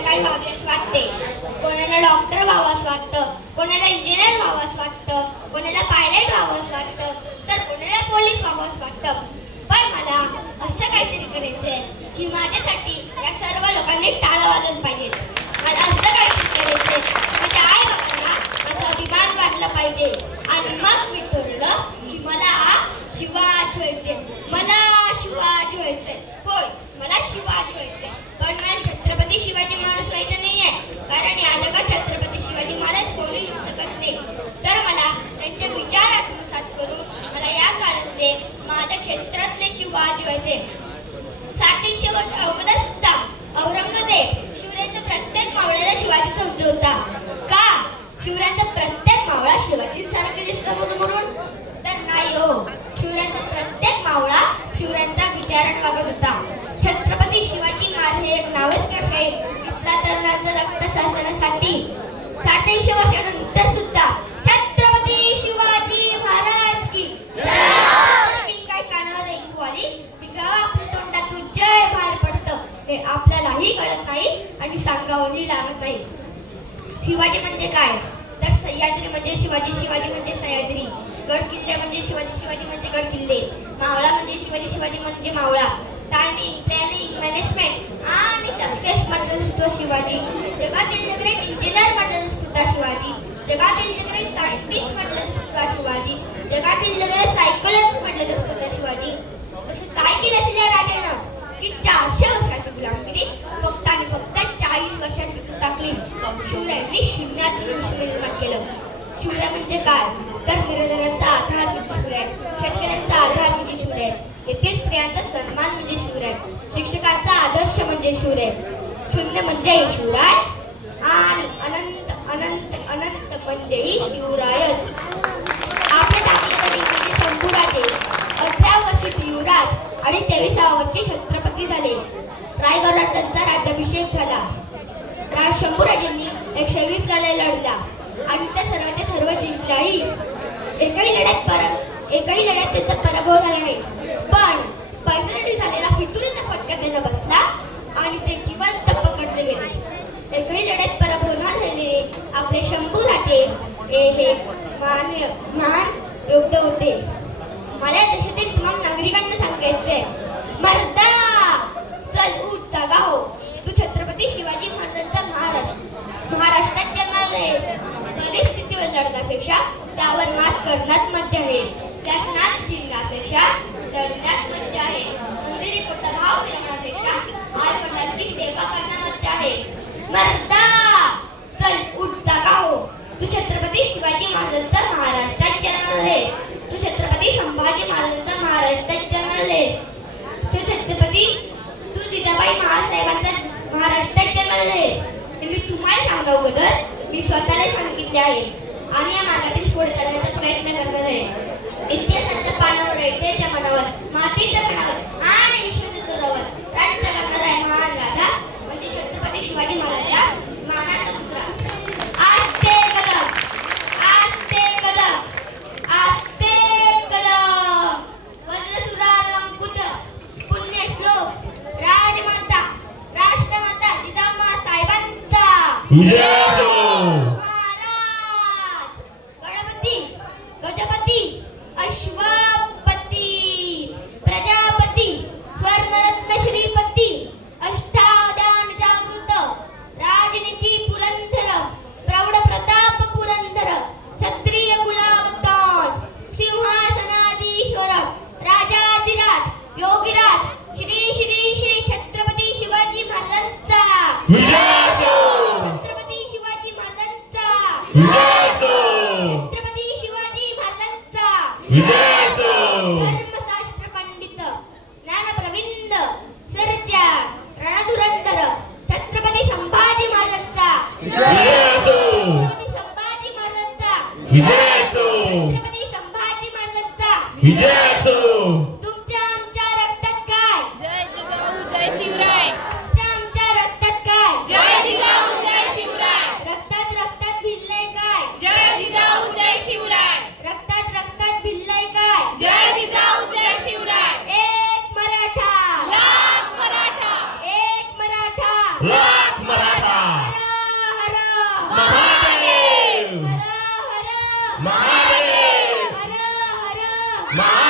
कोणाला काही व्हावेच वाटते, कोणाला डॉक्टर व्हावंच वाटतं, कोणाला इंजिनियर व्हावंच वाटतं, कोणाला पायलट व्हावंच वाटतं, तर कोणाला पोलीस व्हावंच वाटतं. पण मला असं काहीतरी करायचंय की माझ्यासाठी या सर्व लोकांनी टाळं वाजवलं पाहिजे. मला असं काहीतरी करायचंय माझ्या आई बाबांना माझा अभिमान वाटला पाहिजे. आणि मग मी ठरवलं की मला शिवाजी व्हायचे, मला शिवाजी व्हायचे. होय, मला शिवाजी व्हायचे. पण मला छत्रपती शिवाजी महाराज व्हायचं नाहीये, कारण या जगात छत्रपती शिवाजी महाराज कोणी शकत नाही. तर मला त्यांचे विचार आत्मसात करून मला या काळातले माझ्या क्षेत्रातले शिवाजी व्हायचे. 350 वर्ष अगोदर सुद्धा औरंगजेब शिवरायांचा प्रत्येक मावळ्याला शिवाजी समजत होता. का? शिवरायांचा प्रत्येक मावळा शिवाजींसारखे दिसतो म्हणून? तर नाही हो, शिवरायांचा प्रत्येक मावळा शिवरायांचा विचाराने वागत होता. छत्रपती शिवाजी महाराज हे एक नावच काय, इथल्या तरुणांचं रक्त साचण्यासाठी 350 वर्षानंतर सुद्धा छत्रपती शिवाजी महाराज की काय कानावर ऐकू आली ती गाव आपल्या तोंडातून जय बाहेर पडतं हे आपल्यालाही कळत नाही आणि सांगावंही लागत नाही. शिवाजी म्हणजे काय? तर सह्याद्री म्हणजे शिवाजी, शिवाजी म्हणजे सह्याद्री, गड किल्ले म्हणजे शिवाजी, शिवाजी म्हणजे गड किल्ले, मावळा म्हणजे शिवाजी, शिवाजी म्हणजे मावळा, टायमिंग, प्लॅनिंग, मॅनेजमेंट आणि सक्सेस म्हटलं असतो शिवाजी. जगातील ग्रेट इंजिनियर म्हटलं सुद्धा शिवाजी, जगातील ग्रेट सायंटिस्ट म्हटलं सुद्धा शिवाजी, जगातील ग्रेट सायकोलॉजिस्ट म्हटलं तर सुद्धा शिवाजी. असं काय केलं असेल या राजानं की 400 वर्षाची गुलामगिरी फक्त आणि फक्त 40 वर्षात टिकून टाकली. शिवरायांनी शून्यातून विश्व निर्माण केलं. शिवराय म्हणजे काय? तर निर्धनांचा आधार म्हणजे शिवराय, शेतकऱ्यांचा आधार म्हणजे शिवराय, येथील स्त्रियांचा सन्मान म्हणजे शिवराय, शिक्षकांचा आदर्श म्हणजे शिवराय, शून्य म्हणजे शिवराय आणि अनंत अनंत अनंत म्हणजेही शिवरायच. आपल्या टाकीमध्ये म्हणजे शंभूराजे 18 वर्षी युवराज आणि 23व्या वर्षी छत्रपती झाले. रायगडावर त्यांचा राज्याभिषेक झाला. शंभूराजांनी 120 लढाई लढल्या आणि त्या सर्वांच्या सर्व जिंकल्याही. एकही लढ्यात त्यांचा पराभव झाला नाही. पण पर्सनॅलिटी झालेला फितुरीचा फटका त्यांना बसला आणि ते जिवंत पकडले गेले. एकही लढ्यात पराभव न झालेले आपले शंभूराजे हे महान योद्धे होते. मला या देशातील तमाम नागरिकांना सांगायचंय, मर्दा चल उठ जागा हो, तू छत्रपती शिवाजी महाराजांचा महाराष्ट्रात जन्मालायस. परिस्थितीवर लढण्यापेक्षा त्यावर मात करण्यात मज्जा आहे, त्यात जिंकण्यापेक्षा लढण्यात मज्जा आहे, मंदिरी पोटा भाव मिळवण्यापेक्षा आई वडिलांची सेवा करण्यात मज्जा आहे. मर्दा चल उठ जागा हो, तू छत्रपती शिवाजी महाराजांचा महाराष्ट्रात जन्मालायस, तू छत्रपती संभाजी महाराजांचा महाराष्ट्रात जन्मालायस, तू जिजाबाई महासाहेबांचा महाराष्ट्रात जन्मालायस. मी तुम्हाला सांगणं अगोदर मी स्वतःला सांगितले आहे आणि या मार्गातील पुढे चालण्याचा प्रयत्न करणार आहे. इतिहासाच्या पानावर, रयतेच्या मनावर, मातीच्या मनावर आणि विश्वाच्या जोरावर राज्य करणारा आहे महान राजा म्हणजे छत्रपती शिवाजी महाराजांचा मानाचा पुत्र. आस्ते कदम, आस्ते कदम, आस्ते कदम. वज्रसुरार अंकुत पुण्य श्लोक राजमाता राष्ट्रमाता जिजामा साहेबांचा महाराज. गजपती, अश्वपती, प्रजापती, स्वर्णरत्न श्रीपती, अष्टावधान जागृत, राजनीती पुरंदर, प्रौढ प्रताप पुरंदर, क्षत्रिय कुलावतांस, सिंहासनाधीश्वर, राजाधिराज, योगीराज, श्री श्री श्री छत्रपती शिवाजी महाराजांचा, छत्रपती शिवाजी महाराजांचा, छत्रपती शिवाजी महाराजांचा, धर्मशास्त्र पंडित, ज्ञानप्रविंद, सर्जा, रणधुरंधर, छत्रपती संभाजी महाराजांचा, छत्रपती संभाजी महाराजांचा, छत्रपती संभाजी महाराजांचा. तुमच्या आमच्या रक्तात काय? जय जिजाऊ जय शिवराय. तुमच्या आमच्या रक्तात काय? जय जिजाऊ जय शिवराय. रक्तात रक्तात भिजलंय काय? जय जिजाऊ जय शिवराय. रक्तात रक्तात भिजलंय काय? जय जिजाऊ जय शिवराय. एक मराठा, लाख मराठा, एक मराठा, लाख मराठा. महादेव हर हर महादेव